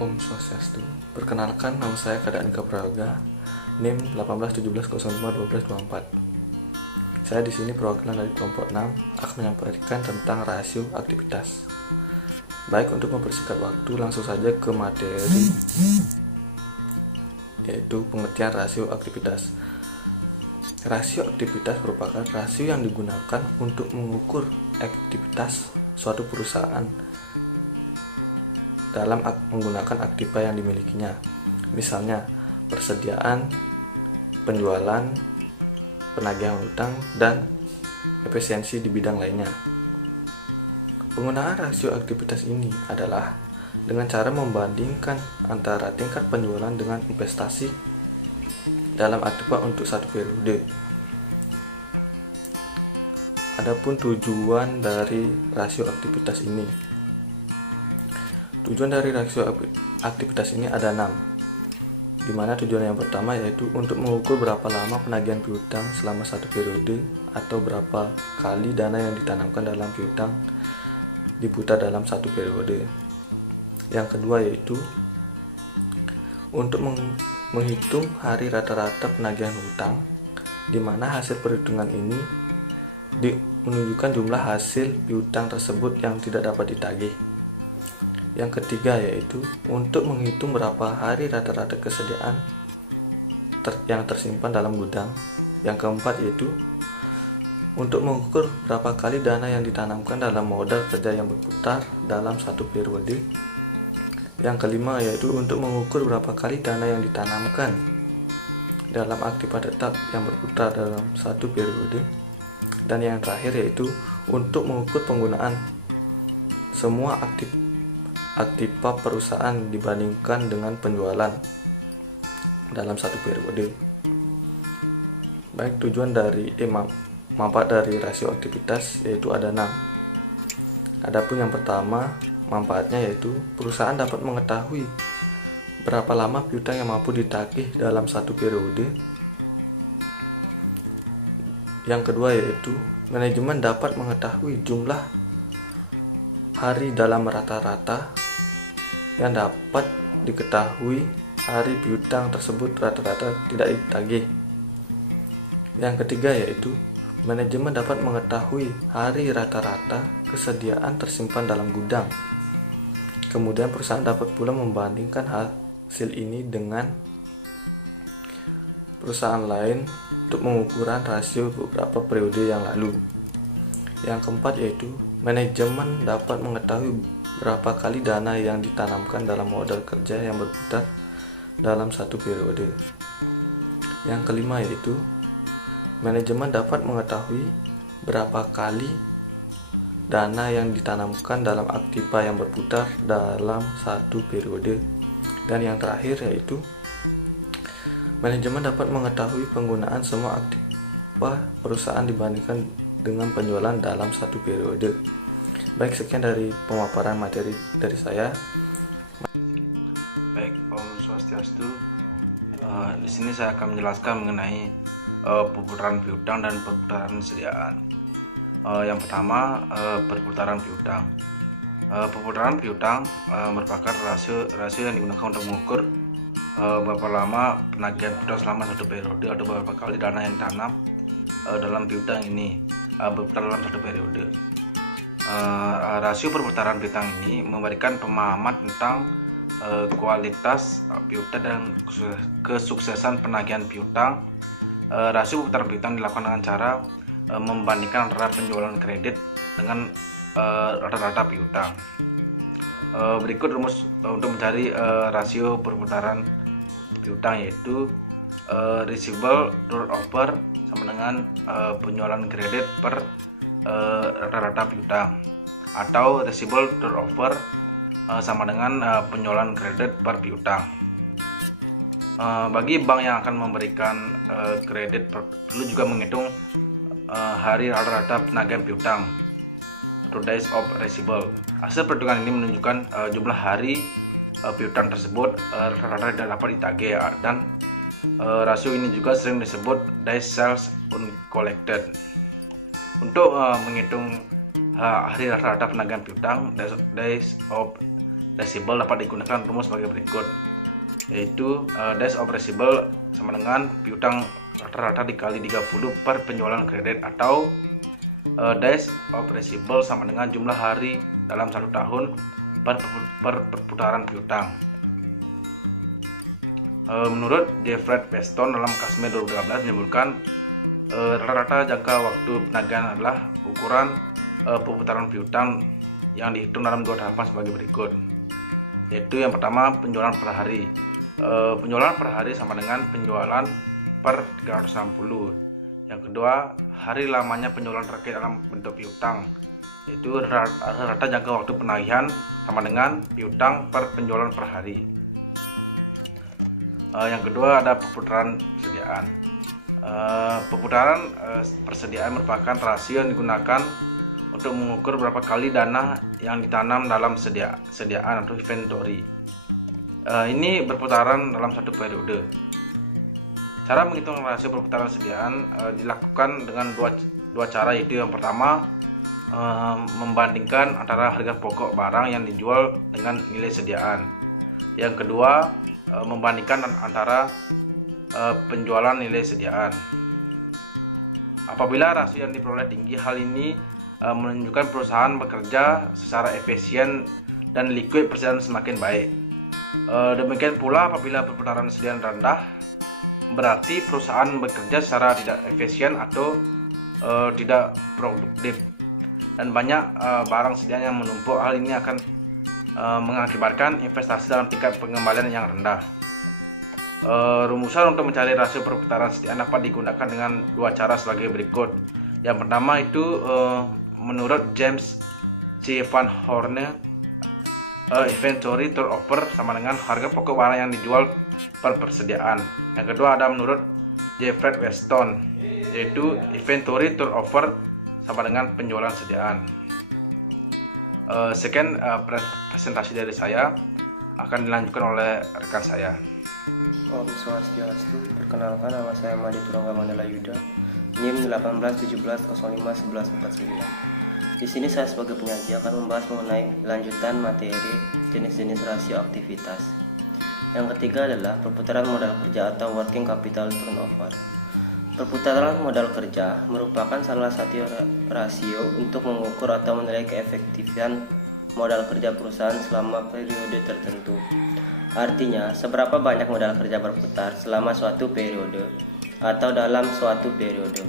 Om Swastiastu. Perkenalkan, nama saya Kada Andika Prayoga, NIM 1817051224. Saya di sini perwakilan dari kelompok 6 akan menyampaikan tentang rasio aktivitas. Baik, untuk mempersingkat waktu, langsung saja ke materi, yaitu pengertian rasio aktivitas. Rasio aktivitas merupakan rasio yang digunakan untuk mengukur aktivitas suatu perusahaan dalam menggunakan aktiva yang dimilikinya, misalnya persediaan, penjualan, penagihan hutang, dan efisiensi di bidang lainnya. Penggunaan rasio aktivitas ini adalah dengan cara membandingkan antara tingkat penjualan dengan investasi dalam aktiva untuk satu periode. Adapun tujuan dari rasio aktivitas ini. Tujuan dari rasio aktivitas ini ada 6, di mana tujuan yang pertama yaitu untuk mengukur berapa lama penagihan piutang selama satu periode atau berapa kali dana yang ditanamkan dalam piutang diputar dalam satu periode. Yang kedua yaitu untuk menghitung hari rata-rata penagihan hutang, di mana hasil perhitungan ini menunjukkan jumlah hasil piutang tersebut yang tidak dapat ditagih. Yang ketiga yaitu untuk menghitung berapa hari rata-rata kesediaan yang tersimpan dalam gudang. Yang keempat yaitu untuk mengukur berapa kali dana yang ditanamkan dalam modal kerja yang berputar dalam satu periode. Yang kelima yaitu untuk mengukur berapa kali dana yang ditanamkan dalam aktiva tetap yang berputar dalam satu periode. Dan yang terakhir yaitu untuk mengukur penggunaan semua aktiva perusahaan dibandingkan dengan penjualan dalam satu periode. Baik, tujuan dari manfaat dari rasio aktivitas yaitu ada 6. Adapun yang pertama, manfaatnya yaitu perusahaan dapat mengetahui berapa lama piutang yang mampu ditagih dalam satu periode. Yang kedua yaitu manajemen dapat mengetahui jumlah hari dalam rata-rata yang dapat diketahui hari piutang tersebut rata-rata tidak ditagih. Yang ketiga yaitu manajemen dapat mengetahui hari rata-rata kesediaan tersimpan dalam gudang. Kemudian perusahaan dapat pula membandingkan hasil ini dengan perusahaan lain untuk pengukuran rasio beberapa periode yang lalu. Yang keempat yaitu manajemen dapat mengetahui berapa kali dana yang ditanamkan dalam modal kerja yang berputar dalam satu periode. Yang kelima yaitu manajemen dapat mengetahui berapa kali dana yang ditanamkan dalam aktiva yang berputar dalam satu periode. Dan yang terakhir yaitu manajemen dapat mengetahui penggunaan semua aktiva perusahaan dibandingkan dengan penjualan dalam satu periode. Baik, sekian dari pemaparan materi dari saya. Baik, Om Swastiastu. Di sini saya akan menjelaskan mengenai perputaran piutang dan perputaran sediaan. Yang pertama, perputaran piutang. Perputaran piutang merupakan rasio yang digunakan untuk mengukur berapa lama penagihan piutang selama satu periode atau berapa kali dana yang ditanam dalam piutang ini berputar dalam satu periode. Rasio perputaran piutang ini memberikan pemahaman tentang kualitas piutang dan kesuksesan penagihan piutang. Rasio perputaran piutang dilakukan dengan cara membandingkan antara penjualan kredit dengan rata-rata piutang. Berikut rumus untuk mencari rasio perputaran piutang yaitu receivable turnover sama dengan penjualan kredit per rata-rata piutang, atau receivable turnover sama dengan penjualan kredit per piutang. Bagi bank yang akan memberikan kredit perlu juga menghitung hari rata-rata penagihan piutang atau days of receivable. Hasil perhitungan ini menunjukkan jumlah hari piutang tersebut rata-rata tidak dapat ditagih, dan rasio ini juga sering disebut days sales uncollected. Untuk menghitung hari rata-rata penagihan piutang, days of resible dapat digunakan rumus sebagai berikut, yaitu dash of resible sama dengan piutang rata-rata dikali 30 per penjualan kredit, atau dash of resible sama dengan jumlah hari dalam 1 tahun per perputaran piutang. Menurut Jeffrey Weston dalam Kashmir 2013 menyebutkan rata-rata jangka waktu penagihan adalah ukuran perputaran piutang yang dihitung dalam 2 tahapan sebagai berikut, yaitu yang pertama penjualan per hari. Penjualan per hari sama dengan penjualan per 360. Yang kedua, hari lamanya penjualan terakhir dalam bentuk piutang, yaitu rata jangka waktu penagihan sama dengan piutang per penjualan per hari. Yang kedua ada perputaran persediaan. Perputaran persediaan merupakan rasio yang digunakan untuk mengukur berapa kali dana yang ditanam dalam sediaan atau inventory. Ini berputaran dalam satu periode. Cara menghitung rasio perputaran sediaan dilakukan dengan dua cara, yaitu yang pertama membandingkan antara harga pokok barang yang dijual dengan nilai sediaan. Yang kedua membandingkan antara penjualan nilai sediaan. Apabila rasio yang diperoleh tinggi, hal ini menunjukkan perusahaan bekerja secara efisien dan liquid persediaan semakin baik. Demikian pula apabila perputaran sediaan rendah, berarti perusahaan bekerja secara tidak efisien atau tidak produktif, dan banyak barang sediaan yang menumpuk. Hal ini akan mengakibatkan investasi dalam tingkat pengembalian yang rendah. Rumusan untuk mencari rasio perputaran sediaan dapat digunakan dengan dua cara sebagai berikut. Yang pertama itu menurut James C. Van Horne, inventory turnover sama dengan harga pokok barang yang dijual per persediaan. Yang kedua ada menurut Jeffrey Weston, yaitu inventory turnover sama dengan penjualan sediaan. Sekian presentasi dari saya, akan dilanjutkan oleh rekan saya. Om Swastiastu, perkenalkan nama saya Madi Turangga Mandala Yuda, NIM 1817051149. Di sini saya sebagai penyaji akan membahas mengenai lanjutan materi jenis-jenis rasio aktivitas. Yang ketiga adalah perputaran modal kerja atau working capital turnover. Perputaran modal kerja merupakan salah satu rasio untuk mengukur atau menilai keefektifan modal kerja perusahaan selama periode tertentu. Artinya, seberapa banyak modal kerja berputar selama suatu periode atau dalam suatu periode.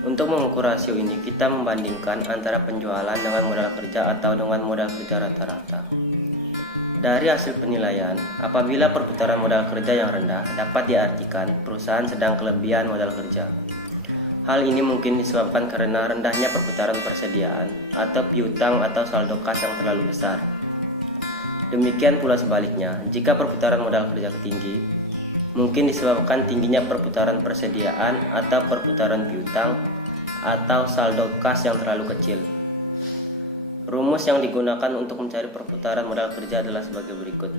Untuk mengukur rasio ini, kita membandingkan antara penjualan dengan modal kerja atau dengan modal kerja rata-rata. Dari hasil penilaian, apabila perputaran modal kerja yang rendah, dapat diartikan perusahaan sedang kelebihan modal kerja. Hal ini mungkin disebabkan karena rendahnya perputaran persediaan atau piutang atau saldo kas yang terlalu besar. Demikian pula sebaliknya, jika perputaran modal kerja tinggi, mungkin disebabkan tingginya perputaran persediaan atau perputaran piutang atau saldo kas yang terlalu kecil. Rumus yang digunakan untuk mencari perputaran modal kerja adalah sebagai berikut.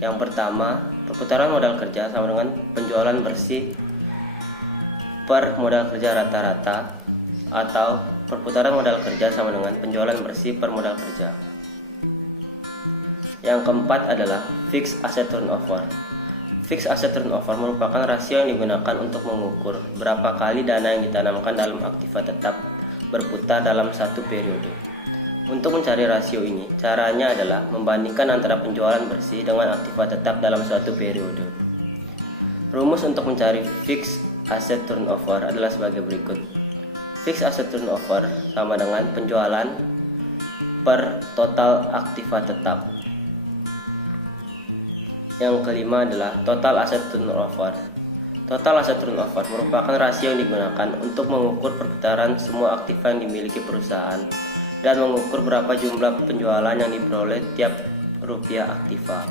Yang pertama, perputaran modal kerja sama dengan penjualan bersih per modal kerja rata-rata, atau perputaran modal kerja sama dengan penjualan bersih per modal kerja. Yang keempat adalah fixed asset turnover. Fixed asset turnover merupakan rasio yang digunakan untuk mengukur berapa kali dana yang ditanamkan dalam aktiva tetap berputar dalam satu periode. Untuk mencari rasio ini, caranya adalah membandingkan antara penjualan bersih dengan aktiva tetap dalam suatu periode. Rumus untuk mencari fixed asset turnover adalah sebagai berikut. Fixed asset turnover sama dengan penjualan per total aktiva tetap. Yang kelima adalah total asset turnover. Total asset turnover merupakan rasio yang digunakan untuk mengukur perputaran semua aktiva yang dimiliki perusahaan dan mengukur berapa jumlah penjualan yang diperoleh tiap rupiah aktiva.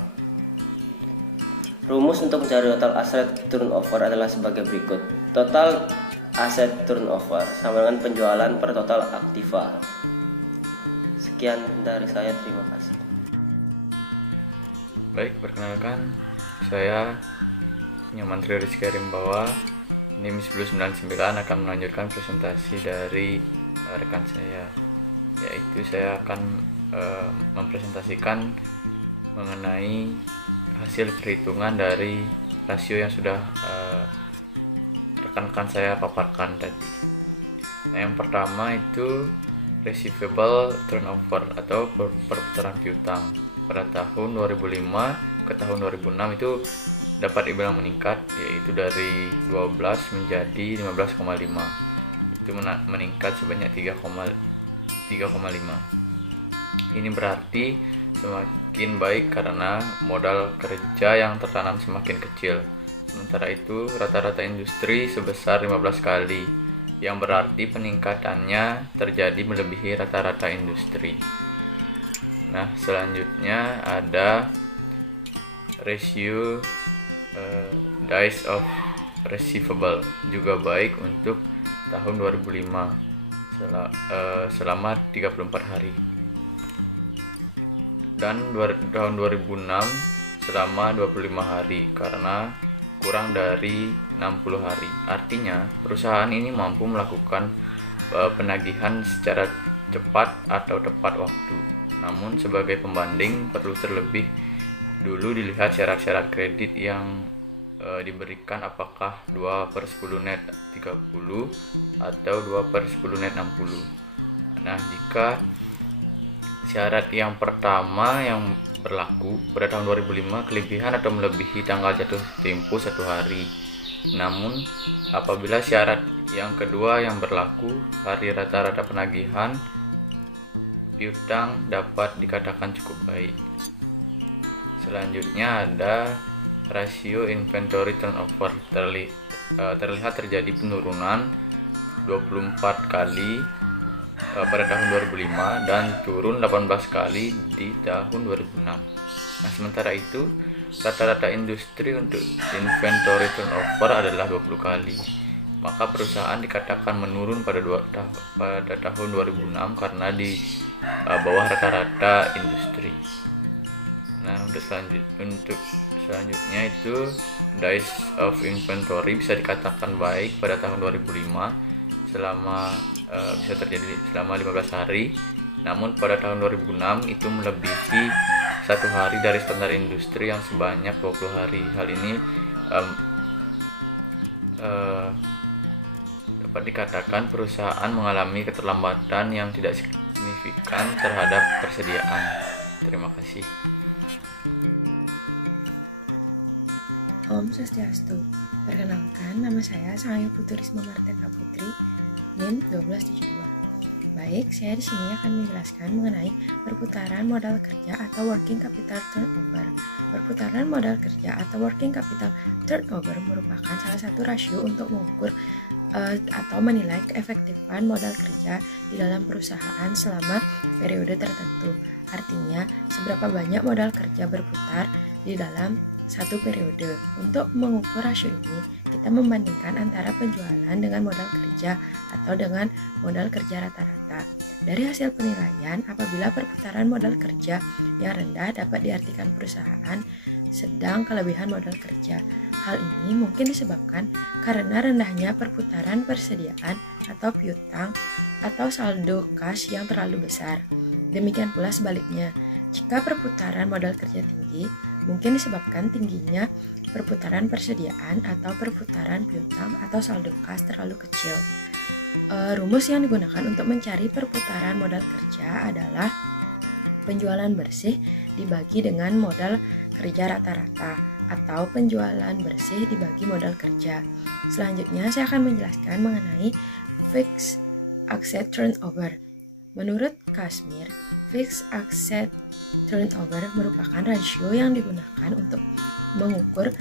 Rumus untuk mencari total asset turnover adalah sebagai berikut. Total asset turnover sama dengan penjualan per total aktiva. Sekian dari saya, terima kasih. Baik, perkenalkan saya Nyoman Tri Rizky Rimbawa, NIM 1099, akan melanjutkan presentasi dari rekan saya, yaitu saya akan mempresentasikan mengenai hasil perhitungan dari rasio yang sudah rekan-rekan saya paparkan tadi. Nah, yang pertama itu receivable turnover atau perputaran piutang. Pada tahun 2005 ke tahun 2006 itu dapat dibilang meningkat, yaitu dari 12 menjadi 15,5. Itu meningkat sebanyak 3,5. Ini berarti semakin baik karena modal kerja yang tertanam semakin kecil. Sementara itu rata-rata industri sebesar 15 kali, yang berarti peningkatannya terjadi melebihi rata-rata industri. Nah, selanjutnya ada rasio days of receivable, juga baik untuk tahun 2005 selama 34 hari, dan tahun 2006 selama 25 hari karena kurang dari 60 hari. Artinya perusahaan ini mampu melakukan penagihan secara cepat atau tepat waktu. Namun sebagai pembanding perlu terlebih dulu dilihat syarat-syarat kredit yang diberikan, apakah 2/10 net 30 atau 2/10 net 60. Nah, jika syarat yang pertama yang berlaku pada tahun 2005 kelebihan atau melebihi tanggal jatuh tempo 1 hari. Namun apabila syarat yang kedua yang berlaku, hari rata-rata penagihan piutang dapat dikatakan cukup baik. Selanjutnya ada rasio inventory turnover. Terlihat terjadi penurunan 24 kali pada tahun 2005 dan turun 18 kali di tahun 2006. Nah, sementara itu rata-rata industri untuk inventory turnover adalah 20 kali. Maka perusahaan dikatakan menurun pada tahun 2006 karena di bawah rata-rata industri. Nah, untuk selanjutnya itu days of inventory bisa dikatakan baik pada tahun 2005 bisa terjadi selama 15 hari. Namun pada tahun 2006 itu melebihi 1 hari dari standar industri yang sebanyak 20 hari. Hal ini dapat dikatakan perusahaan mengalami keterlambatan yang tidak signifikan terhadap persediaan. Terima kasih. Om Swastiastu. Perkenalkan, nama saya Sangaya Puturisma Marteka Putri, NIM 1272. Baik, saya di sini akan menjelaskan mengenai perputaran modal kerja atau working capital turnover. Perputaran modal kerja atau working capital turnover merupakan salah satu rasio untuk mengukur atau menilai keefektifan modal kerja di dalam perusahaan selama periode tertentu. Artinya, seberapa banyak modal kerja berputar di dalam satu periode. Untuk mengukur rasio ini, kita membandingkan antara penjualan dengan modal kerja atau dengan modal kerja rata-rata. Dari hasil penilaian, apabila perputaran modal kerja yang rendah dapat diartikan perusahaan sedang kelebihan modal kerja. Hal ini mungkin disebabkan karena rendahnya perputaran persediaan atau piutang atau saldo kas yang terlalu besar. Demikian pula sebaliknya, jika perputaran modal kerja tinggi, mungkin disebabkan tingginya perputaran persediaan atau perputaran piutang atau saldo kas terlalu kecil. Rumus yang digunakan untuk mencari perputaran modal kerja adalah penjualan bersih dibagi dengan modal kerja rata-rata atau penjualan bersih dibagi modal kerja. Selanjutnya saya akan menjelaskan mengenai fixed asset turnover. Menurut Kashmir, fixed asset turnover merupakan rasio yang digunakan untuk mengukur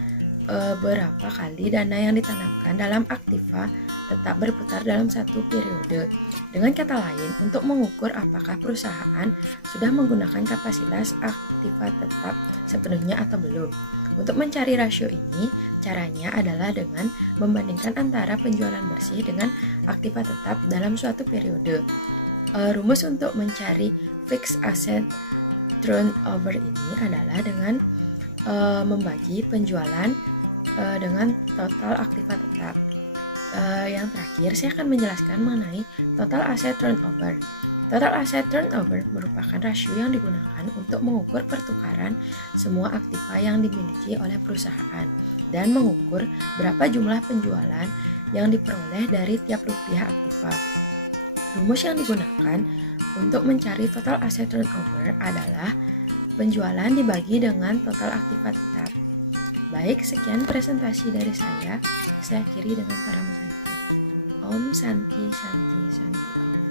berapa kali dana yang ditanamkan dalam aktiva tetap berputar dalam satu periode. Dengan kata lain, untuk mengukur apakah perusahaan sudah menggunakan kapasitas aktiva tetap sepenuhnya atau belum. Untuk mencari rasio ini, caranya adalah dengan membandingkan antara penjualan bersih dengan aktiva tetap dalam suatu periode. Rumus untuk mencari fixed asset turnover ini adalah dengan membagi penjualan dengan total aktiva tetap. Yang terakhir, saya akan menjelaskan mengenai total asset turnover. Total asset turnover merupakan rasio yang digunakan untuk mengukur pertukaran semua aktiva yang dimiliki oleh perusahaan dan mengukur berapa jumlah penjualan yang diperoleh dari tiap rupiah aktiva. Rumus yang digunakan untuk mencari total asset turnover adalah penjualan dibagi dengan total aktiva tetap. Baik, sekian presentasi dari saya. Saya akhiri dengan paramu Santi. Om Santi Santi Santi Om.